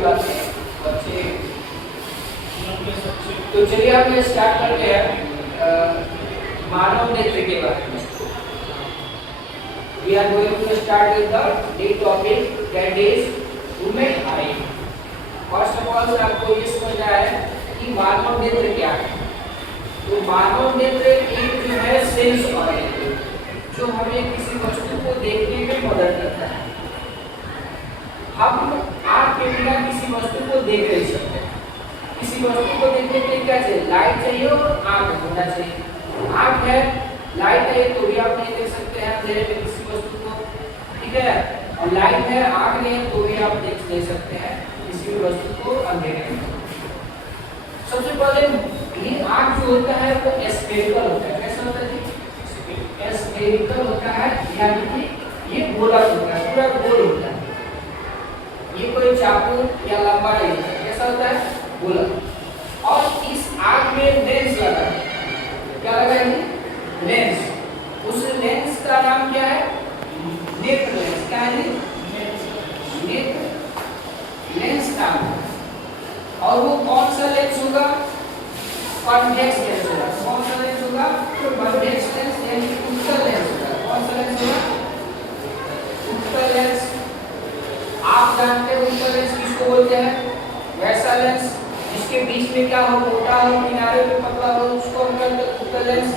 कोई बात नहीं बच्चे। तो चलिए हम ये स्टार्ट करते हैं मानव नेत्र के बारे में। We are going to start with the new topic that is human eye. First of all आपको ये समझना है कि मानव नेत्र क्या है। तो मानव नेत्र एक जो है सेंस ऑर्गन है जो हमें किसी वस्तु को देखने में मदद करता है। हम आँख के बिना किसी वस्तु को देख नहीं सकते। किसी वस्तु को देखने के लिए क्या चाहिए? लाइट चाहिए और आँख होना चाहिए। आँख है, लाइट है तो भी आप नहीं देख सकते हैं अंधेरे में किसी वस्तु को, ठीक है। और लाइट है, आँख नहीं है तो भी आप देख नहीं सकते हैं किसी भी वस्तु को अंधेरे में। सबसे पहले ये आँख जो होता है वो स्फेरिकल होता है। कैसा होता है जी? स्फेरिकल होता है, यानी कि ये गोलक होता है, पूरा गोल होता है। ये कोई चाकू या लंबा नहीं होता है। कैसा होता है? गोलक। और इस आँख में लेंस लगा है। क्या लगा है? लेंस। उस लेंस का नाम क्या है? नेत्र लेंस। क्या है? नेत्र लेंस नाम है। और वो कौन सा लेंस होगा? कॉन्वेक्स लेंस होगा। कौन सा लेंस होगा? कॉन्वेक्स लेंस यानी उत्तल लेंस होगा। कौन सा लेंस होगा? उत्तल लेंस। आप जानते हैं उत्तल लेंस किसको बोलते हैं? वैसा लेंस जिसके बीच में क्या हो, मोटा हो, किनारे पे पतला हो, उसको हम कहते हैं उत्तल लेंस,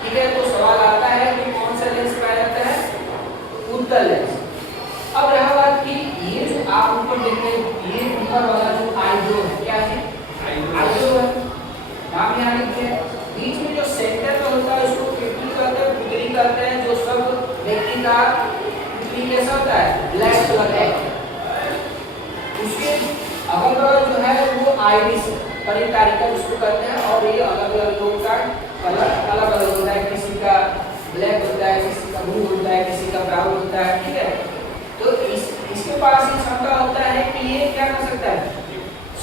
ठीक है। तो सवाल आता है कि कौन सा लेंस पाया जाता है? उत्तल लेंस। अब रहा बात कि ये जो आप ऊपर देख रहे हैं, ये ऊपर वाला जो आईब्रो है, क्या है? आईब्रो है, नाम यहाँ लिखते हैं। बीच में जो सेंटर में होता है उसको पिटरी कहते हैं, पिटरी कहते हैं। जो सब व्यक्ति का पिटरी कैसा होता है? ब्लैक कलर है। उसके अगल बगल जो है वो आइरिस परितारिका उसको कहते हैं। और ये अलग अलग लोगों का कलर अलग अलग होता है। किसी का ब्लैक होता है, किसी का ब्लू होता है, किसी का ब्राउन होता है, ठीक है। तो इसके पास ये क्षमता होता है कि ये क्या कर सकता है?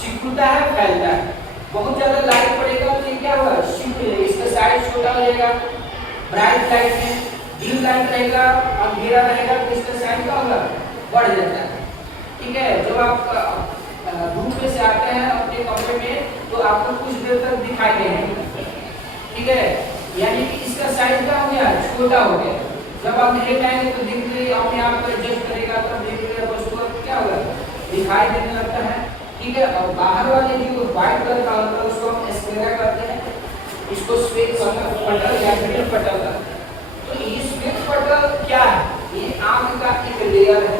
सिकुड़ता है, फैलता है। बहुत ज्यादा लाइट पड़ेगा तो ये क्या होगा? सिकुड़ जाएगा। इसका साइज छोटा हो जाएगा। ब्राइट लाइट में डिम लाइट रहेगा, अंधेरा रहेगा तो इसका साइज क्या होगा? बढ़ जाता है, ठीक है। जब आप धूप में से आते हैं अपने कमरे में तो आपको कुछ देर तक दिखाई नहीं देगा, ठीक है। यानी कि इसका साइज क्या हो गया? छोटा हो गया। जब आप अंधेरे में आएंगे तो देखते अपने आप को एडजस्ट करेगा, तब देखिए वस्तु क्या होगा? दिखाई देने लगता है, ठीक है। और बाहर वाले जो व्हाइट कलर का होता है उसको हम स्क्लेरा कहते हैं। इसको श्वेत पटल या श्वेत पटल का। तो ये श्वेत पटल क्या है? ये आंख का एक लेयर है,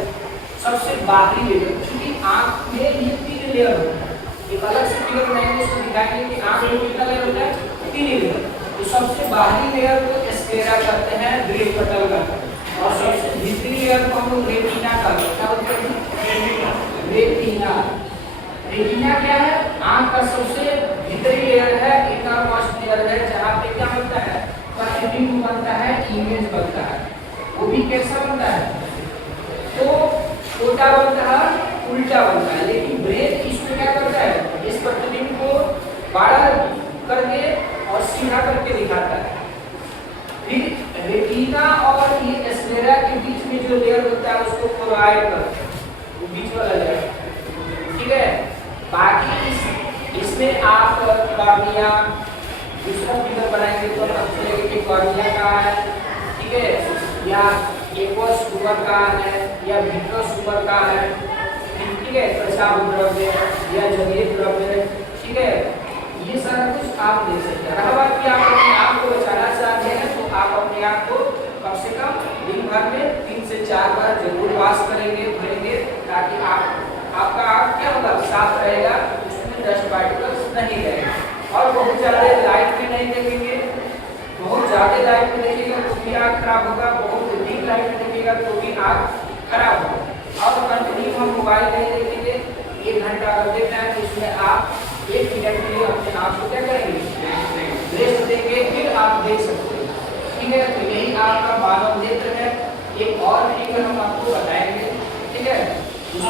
सबसे बाहरी लेयर। क्योंकि आंख में ये 3 लेयर होता है। एक अलग से फिगर बनाएंगे उसको दिखाएंगे कि आंख में कितना लेयर होता है? 3 लेयर। तो सबसे बाहरी लेयर को स्क्लेरा कहते हैं, ग्रीन पटल का। और सबसे भीतरी लेयर को हम लोग रेटिना कहते हैं। क्या बोलते हैं? रेटिना। रेटिना क्या है? आंख का सबसे भीतरी लेयर है, इनरमोस्ट लेयर है, जहाँ पे क्या बनता है? प्रतिबिंब बनता है, इमेज बनता है। वो भी कैसा बनता है? तो उल्टा बनता है, उल्टा बनता है। लेकिन ब्रेन इसमें क्या करता है? इस प्रतिबिंब को बड़ा करके और सीधा करके दिखाता है। फिर रेटिना और ये स्क्लेरा के बीच में जो लेयर होता है उसको क्लोराइड कहते हैं, वो बीच वाला लेयर, ठीक है। बाकी इसमें आप कॉर्निया, दूसरा फिगर बनाएंगे तो आपको कॉर्निया का है, ठीक है, या एक्वस सुपर का है, या विट्रस सुपर का है, ठीक है। पेशाब द्रव्य या जलीय द्रव्य, ठीक है। ये सारा कुछ आप देख सकते हैं। रहा बात कि आप अपने आप को बचाना चाहते हैं तो आप अपने आप को कम से कम दिन भर में 3 से 4 बार जरूर वॉश करेंगे, धोएंगे, ताकि आपका आँख क्या होगा? साफ रहेगा, उसमें डस्ट पार्टिकल्स नहीं रहेंगे। और बहुत ज़्यादा लाइट में नहीं देखेंगे। बहुत ज़्यादा लाइट में देखिएगा तो भी आँख खराब होगा, बहुत डीप लाइट में देखिएगा तो भी आँख खराब होगा। और कंटिन्यू हम मोबाइल नहीं देखेंगे। 1 घंटा अगर देखना है तो इसमें आप 1 मिनट के लिए अपने आप को क्या करेंगे? रेस्ट देंगे, फिर आप देख सकते हैं, ठीक है। तो यही आपका मानव नेत्र है। एक और फिगर हम आपको बताएंगे, ठीक है।